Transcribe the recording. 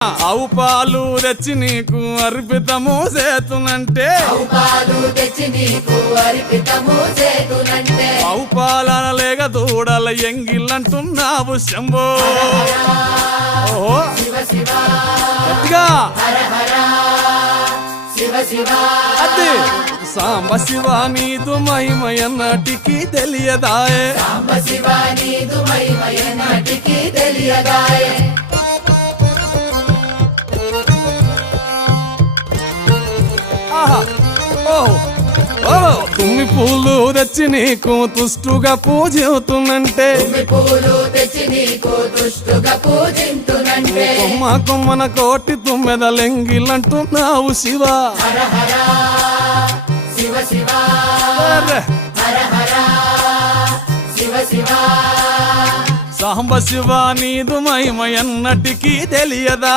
ఆవు పాలు తెచ్చి నీకు అర్పితము చేతునంటే ఆవు పాలన లేక దూడల ఎంగిల్లంటున్నావు శంభో. ఓహో గట్టిగా అదే సాంబ శివ నీదు మహిమయన్నటికి తెలియదాయే. తుమ్మి పూలు తెచ్చి నీకు తుష్టుగా పూజింతునంటే కొమ్మ కొమ్మన కోటి తుమ్మెదలెంగిలంటున్నావు శివ. సాంబ శివ నీదు మహిమయన్నటికి తెలియదా.